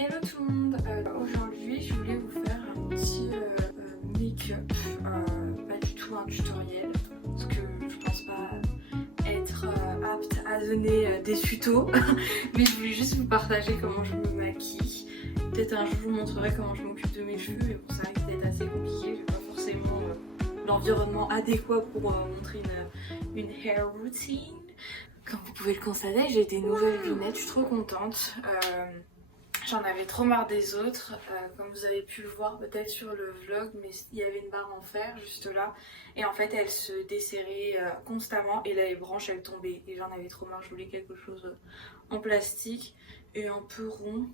Hello tout le monde, aujourd'hui je voulais vous faire un petit make-up, pas du tout un tutoriel parce que je pense pas être apte à donner des tutos mais je voulais juste vous partager comment je me maquille. Peut-être un jour je vous montrerai comment je m'occupe de mes cheveux, mais bon, ça risque d'être assez compliqué, j'ai pas forcément l'environnement adéquat pour montrer une hair routine. Comme vous pouvez le constater, j'ai des nouvelles lunettes, je suis trop contente. J'en avais trop marre des autres, comme vous avez pu le voir peut-être sur le vlog, mais il y avait une barre en fer juste là et en fait elle se desserrait constamment et là les branches elles tombaient et j'en avais trop marre, je voulais quelque chose en plastique et un peu rond.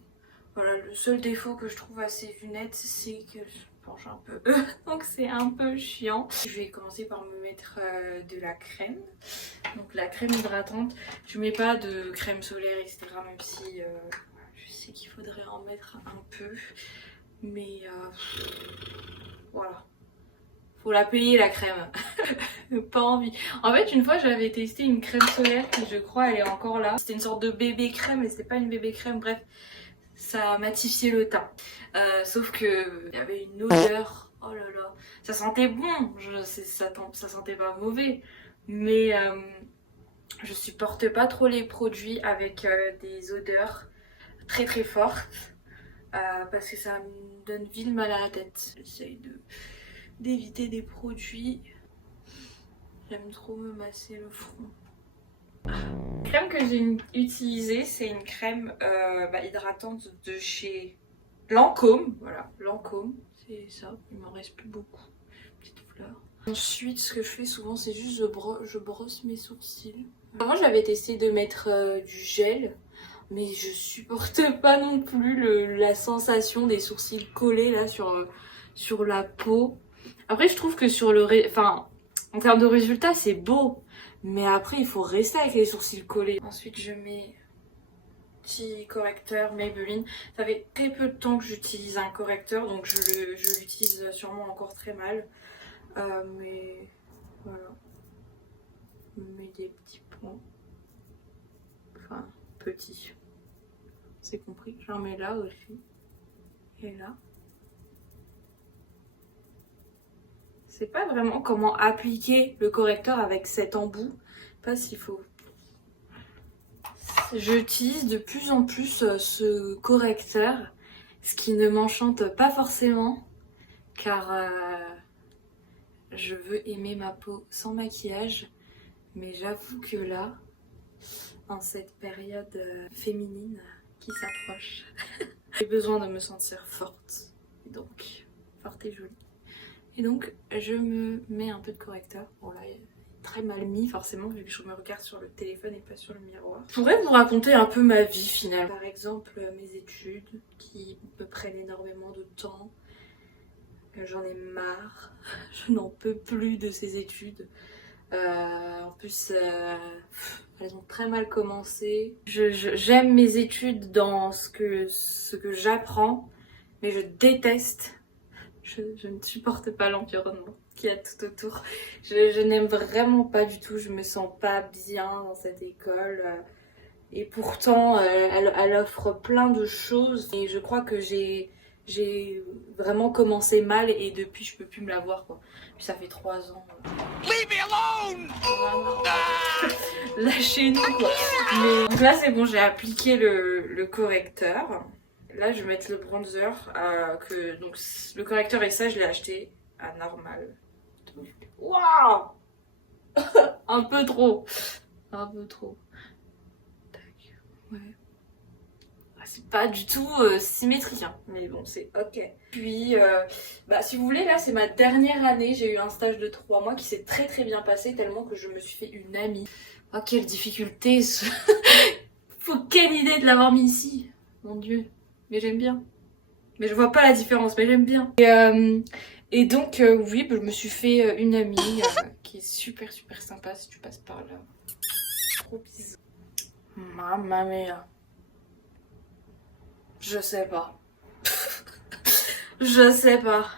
Voilà, le seul défaut que je trouve à ces lunettes c'est qu'elles se penchent un peu donc c'est un peu chiant. Je vais commencer par me mettre de la crème, donc la crème hydratante. Je mets pas de crème solaire etc, même si je sais qu'il faudrait en mettre un peu, mais voilà, faut la payer la crème. Pas envie. En fait une fois j'avais testé une crème solaire qui je crois elle est encore là. C'était une sorte de bébé crème mais c'était pas une bébé crème, bref ça matifiait le teint. Sauf que il y avait une odeur, oh là là, ça sentait bon, ça sentait pas mauvais, mais je supporte pas trop les produits avec des odeurs très très fortes parce que ça me donne vite mal à la tête. J'essaye d'éviter des produits. J'aime trop me masser le front. La crème que j'ai utilisée, c'est une crème hydratante de chez Lancôme. Voilà, Lancôme, c'est ça. Il m'en reste plus beaucoup. Petite fleur. Ensuite, ce que je fais souvent, c'est juste je brosse mes sourcils. Avant, j'avais testé de mettre du gel, mais je supporte pas non plus la sensation des sourcils collés là sur la peau. Après, je trouve que en termes de résultat, c'est beau. Mais après, il faut rester avec les sourcils collés. Ensuite, je mets petit correcteur Maybelline. Ça fait très peu de temps que j'utilise un correcteur, donc je l'utilise sûrement encore très mal. Mais voilà. Je mets des petits points. Enfin, petits. C'est compris. J'en mets là aussi. Et là. Je sais pas vraiment comment appliquer le correcteur avec cet embout. Pas s'il faut. J'utilise de plus en plus ce correcteur, ce qui ne m'enchante pas forcément, car je veux aimer ma peau sans maquillage. Mais j'avoue que là, en cette période féminine qui s'approche, j'ai besoin de me sentir forte. Donc, forte et jolie. Et donc, je me mets un peu de correcteur. Bon là, il est très mal mis forcément vu que je me regarde sur le téléphone et pas sur le miroir. Je pourrais vous raconter un peu ma vie finalement. Par exemple, mes études qui me prennent énormément de temps. J'en ai marre. Je n'en peux plus de ces études. En plus, elles ont très mal commencé. J'aime mes études dans ce que j'apprends, mais je déteste. Je ne supporte pas l'environnement qu'il y a tout autour. Je n'aime vraiment pas du tout, je me sens pas bien dans cette école. Et pourtant, elle offre plein de choses. Et je crois que j'ai vraiment commencé mal et depuis je peux plus me la voir quoi. Puis ça fait 3 ans. Leave me alone! Lâchez-nous quoi. Mais donc là c'est bon, j'ai appliqué le correcteur. Là je vais mettre le bronzer donc le correcteur et ça je l'ai acheté à normal. Waouh. Un peu trop. Un peu trop. Tac. Ouais. C'est pas du tout symétrique hein, mais bon c'est ok. Puis si vous voulez là c'est ma dernière année, j'ai eu un stage de 3 mois qui s'est très très bien passé tellement que je me suis fait une amie. Oh quelle difficulté quelle idée de l'avoir mis ici, mon dieu. Mais j'aime bien. Mais je vois pas la différence, mais j'aime bien. Et donc, oui, je me suis fait une amie qui est super super sympa si tu passes par là. Gros bisous. Mamma mia. Je sais pas. Je sais pas.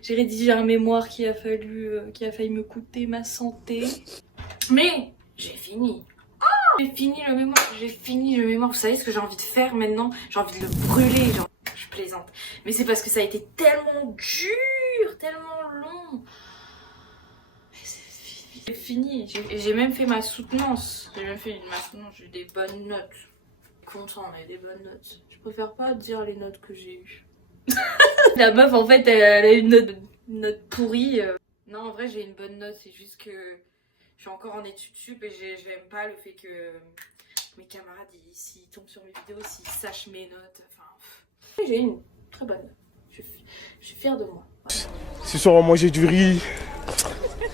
J'ai rédigé un mémoire qui a failli me coûter ma santé. Mais j'ai fini. J'ai fini le mémoire, j'ai fini le mémoire. Vous savez ce que j'ai envie de faire maintenant? J'ai envie de le brûler, genre. Je plaisante. Mais c'est parce que ça a été tellement dur, tellement long. C'est fini. J'ai même fait ma soutenance. J'ai même fait ma soutenance, j'ai eu des bonnes notes. Content, mais des bonnes notes. Je préfère pas dire les notes que j'ai eues. La meuf, en fait, elle a une note pourrie. Non, en vrai, j'ai une bonne note. C'est juste que je suis encore en études sup et j'aime pas le fait que mes camarades, s'ils tombent sur mes vidéos, s'ils sachent mes notes. Enfin, j'ai une très bonne note. Je suis fière de moi. Ce soir, on va manger du riz.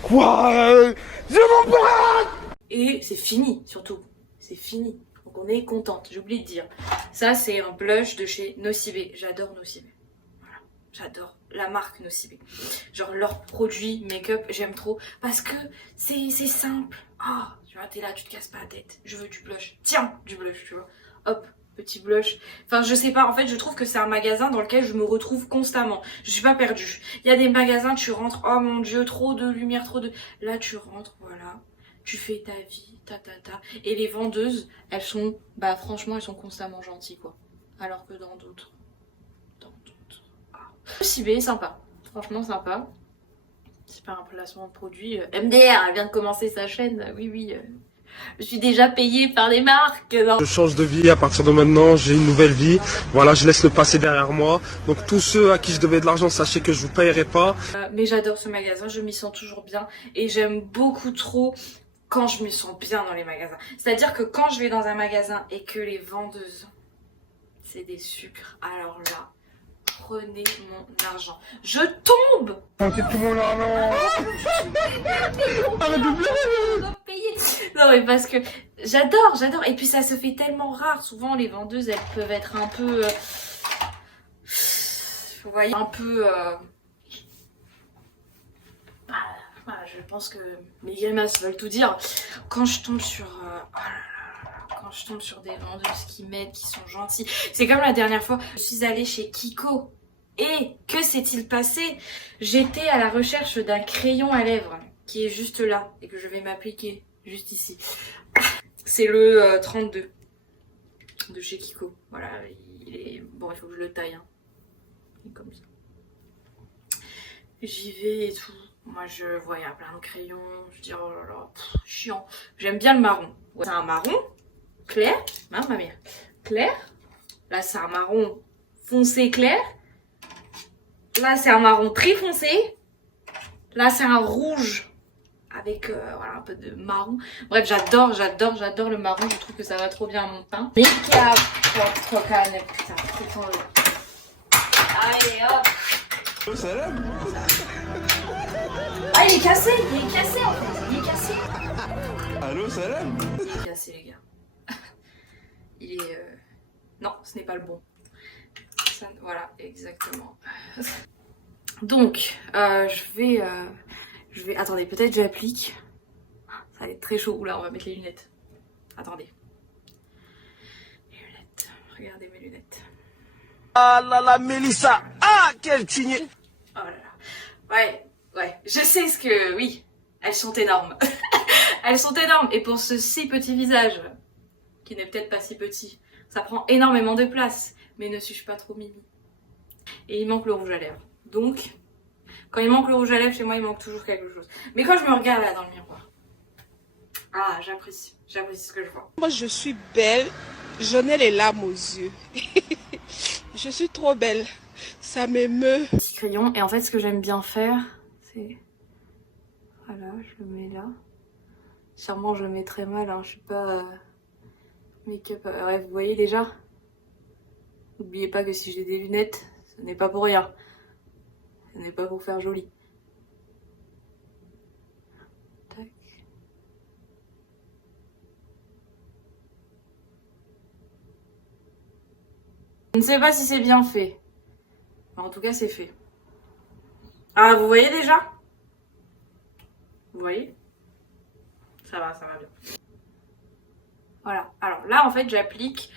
Quoi? Je m'en bats! Et c'est fini, surtout. C'est fini. Donc on est contente. J'ai oublié de dire. Ça, c'est un blush de chez Nocibé. J'adore Nocibé. Voilà. J'adore la marque Nocibé. Genre leurs produits make-up, j'aime trop. Parce que c'est simple. Ah, tu vois, t'es là, tu te casses pas la tête. Je veux du blush. Tiens, du blush, tu vois. Hop. Petit blush. Enfin, je sais pas. En fait, je trouve que c'est un magasin dans lequel je me retrouve constamment. Je suis pas perdue. Il y a des magasins, tu rentres. Oh mon dieu, trop de lumière, trop de... Là, tu rentres, voilà. Tu fais ta vie, Et les vendeuses, elles sont... Bah, franchement, elles sont constamment gentilles, quoi. Alors que dans d'autres... Ah. Nocibé, sympa. Franchement, sympa. C'est pas un placement de produit. MDR, elle vient de commencer sa chaîne. Oui. Je suis déjà payée par les marques. Non. Je change de vie à partir de maintenant, j'ai une nouvelle vie. Voilà, je laisse le passé derrière moi. Donc tous ceux à qui je devais de l'argent, sachez que je vous payerai pas. Mais j'adore ce magasin, je m'y sens toujours bien. Et j'aime beaucoup trop quand je me sens bien dans les magasins. C'est-à-dire que quand je vais dans un magasin et que les vendeuses, c'est des sucres, alors là, prenez mon argent. Je tombe! C'est tout mon argent! Arrête de pleurer! Non mais parce que j'adore. Et puis ça se fait tellement rare. Souvent les vendeuses, elles peuvent être un peu... vous voyez, un peu... je pense que mes grimaces veulent tout dire. Quand je tombe sur... quand je tombe sur des vendeuses qui m'aident, qui sont gentilles. C'est comme la dernière fois, je suis allée chez Kiko. Et que s'est-il passé? J'étais à la recherche d'un crayon à lèvres qui est juste là et que je vais m'appliquer juste ici. C'est le 32 de chez Kiko. Voilà, il est... Bon, il faut que je le taille. Hein. Il est comme ça. J'y vais et tout. Moi, je vois, il y a plein de crayons. Je dis, oh là là, chiant. J'aime bien le marron. Ouais, c'est un marron clair. Hein, ma mère? Clair. Là, c'est un marron foncé clair. Là, c'est un marron très foncé. Là, c'est un rouge avec voilà, un peu de marron. Bref, j'adore le marron. Je trouve que ça va trop bien à mon teint. Allez, hop. Ah, il est cassé en fait. Il est cassé. Allô, salam? Il est cassé, les gars. Il est... Non, ce n'est pas le bon. Ça, voilà, exactement. Donc, je vais... Attendez, peut-être j'applique. Ça va être très chaud. Oula, on va mettre les lunettes. Attendez. Les lunettes. Regardez mes lunettes. Ah là là, Mélissa! Ah, quelle tignée! Oh là là. Ouais. Je sais ce que... Oui, elles sont énormes. Elles sont énormes. Et pour ce si petit visage, qui n'est peut-être pas si petit, ça prend énormément de place. Mais ne suis-je pas trop mimi? Et il manque le rouge à lèvres. Donc, quand il manque le rouge à lèvres, chez moi, il manque toujours quelque chose. Mais quand je me regarde là dans le miroir, ah, j'apprécie ce que je vois. Moi, je suis belle, j'en ai les larmes aux yeux. Je suis trop belle, ça m'émeut. Petit crayon, et en fait, ce que j'aime bien faire, c'est... Voilà, je le mets là. Sûrement, je le mets très mal, hein. Je suis pas make-up. Ouais, vous voyez déjà? N'oubliez pas que si j'ai des lunettes, ce n'est pas pour rien. Ce n'est pas pour faire joli. Tac. Je ne sais pas si c'est bien fait. En tout cas, c'est fait. Ah, vous voyez déjà? Vous voyez? Ça va bien. Voilà. Alors là, en fait, j'applique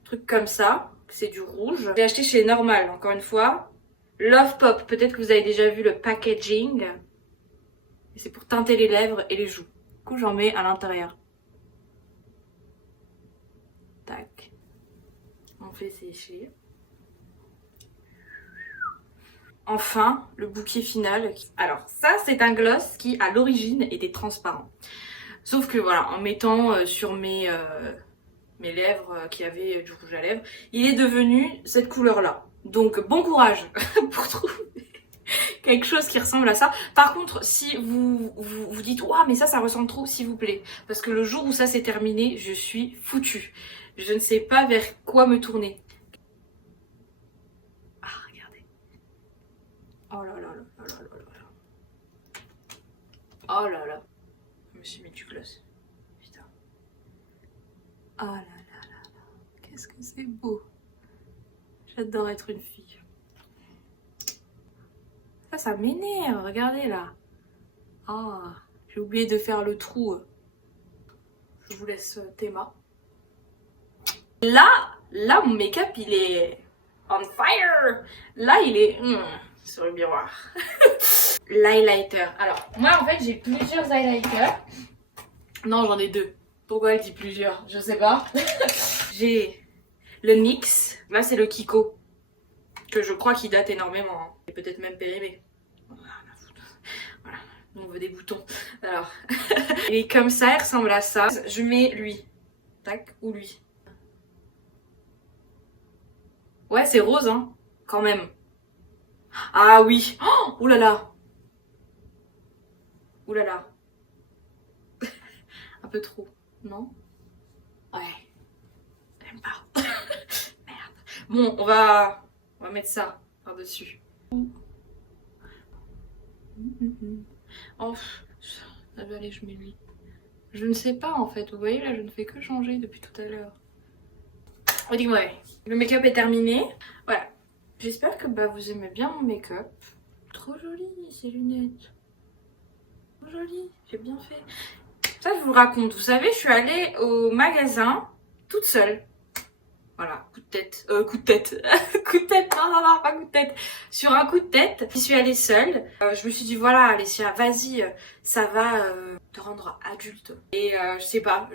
un truc comme ça. C'est du rouge. J'ai acheté chez Normal, encore une fois. Love Pop. Peut-être que vous avez déjà vu le packaging. Et c'est pour teinter les lèvres et les joues. Du coup, j'en mets à l'intérieur. fait sécher. Enfin, le bouquet final. Alors ça, c'est un gloss qui à l'origine était transparent. Sauf que voilà, en mettant sur mes lèvres qui avaient du rouge à lèvres, il est devenu cette couleur-là. Donc bon courage pour trouver quelque chose qui ressemble à ça. Par contre, si vous dites « Ouah, mais ça ressemble trop », s'il vous plaît. Parce que le jour où ça s'est terminé, je suis foutue. Je ne sais pas vers quoi me tourner. Ah, regardez. Oh là là là là là là là. Oh là là. Je me suis mis du gloss. Putain. Oh là là là là. Qu'est-ce que c'est beau. J'adore être une fille. Ça m'énerve. Regardez là. Ah, j'ai oublié de faire le trou. Je vous laisse Théma. Là, mon make-up, il est on fire. Là, il est sur le miroir. L'highlighter. Alors, moi, en fait, j'ai plusieurs highlighters. Non, j'en ai deux. Pourquoi elle dit plusieurs? Je sais pas. J'ai le NYX. Là, c'est le Kiko. Que je crois qu'il date énormément. Hein. Et peut-être même périmé. Voilà. On veut des boutons. Alors. Et comme ça, il ressemble à ça. Je mets lui. Tac. Ou lui. Ouais, c'est rose, hein. Quand même. Ah oui. Oh, ouh là là. Ouh là là. Un peu trop. Non? Ouais. J'aime pas. Merde. Bon, on va mettre ça par-dessus. Oh, allez, je mets lui. Je ne sais pas en fait. Vous voyez là, je ne fais que changer depuis tout à l'heure. Oh, dis-moi, le make-up est terminé. Voilà. J'espère que vous aimez bien mon make-up. Trop joli ces lunettes. Trop joli. J'ai bien fait. Ça, je vous le raconte. Vous savez, je suis allée au magasin toute seule. Voilà, coup de tête. Coup de tête. Coup de tête. Non, pas coup de tête. Sur un coup de tête, j'y suis allée seule. Je me suis dit, voilà, Alessia, vas-y, ça va te rendre adulte. Et je sais pas,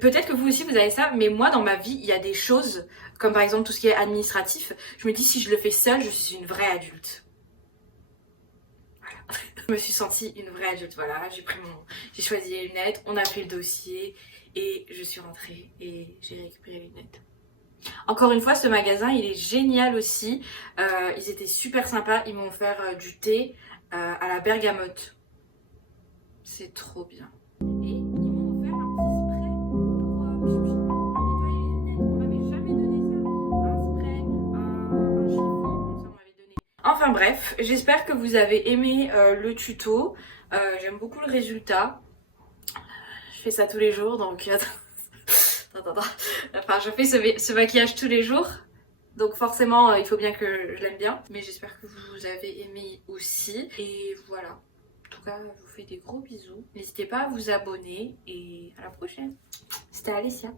peut-être que vous aussi, vous avez ça, mais moi, dans ma vie, il y a des choses, comme par exemple tout ce qui est administratif. Je me dis, si je le fais seule, je suis une vraie adulte. Voilà. Je me suis sentie une vraie adulte, voilà. J'ai choisi les lunettes, on a pris le dossier, et je suis rentrée, et j'ai récupéré les lunettes. Encore une fois, ce magasin, il est génial aussi. Ils étaient super sympas. Ils m'ont offert du thé à la bergamote. C'est trop bien. Et ils m'ont offert un petit spray pour nettoyer les lunettes. On m'avait jamais donné ça. Un spray, un chiffon, ça on m'avait donné. Enfin bref, j'espère que vous avez aimé le tuto. J'aime beaucoup le résultat. Je fais ça tous les jours, donc... Enfin, je fais ce maquillage tous les jours. Donc forcément, il faut bien que je l'aime bien. Mais j'espère que vous avez aimé aussi. Et voilà. En tout cas, je vous fais des gros bisous. N'hésitez pas à vous abonner. Et à la prochaine. C'était Alessia.